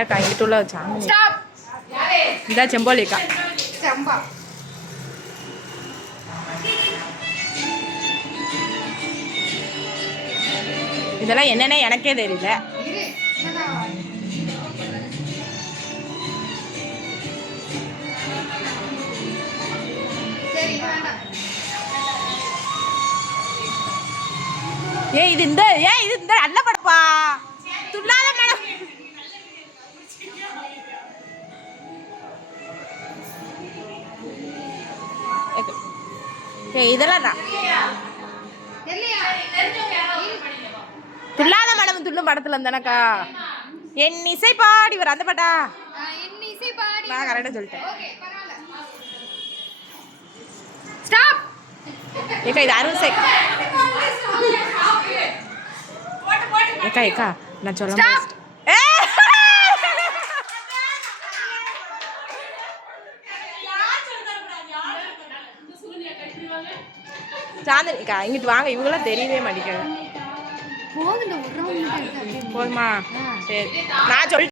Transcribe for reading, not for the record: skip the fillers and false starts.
ஏக்கா இங்கிட்ட உள்ள சாமி இதான் செம்போலிக்கா செம்பா இதெல்லாம் என்னன்னே எனக்கே தெரியல. இது இந்த நல்ல படப்பா துள்ளாத மேடம். இதெல்லாம் துள்ளாத மேடம் துள்ளும் படத்துல இருந்தானக்கா என் இசை பாடி வர அந்த பாட்டா நான் கரெக்டா சொல்லிட்டேன். ஏக்கா இது அருசை ஏக்கா ஏக்கா நான் சொல்ல சாந்திரிக்கா இங்கிட்டு வாங்க இவங்களாம் தெரியவே மாட்டேங்கிறாங்க. போதுமா சரி நான் சொல்லிட்டேன்.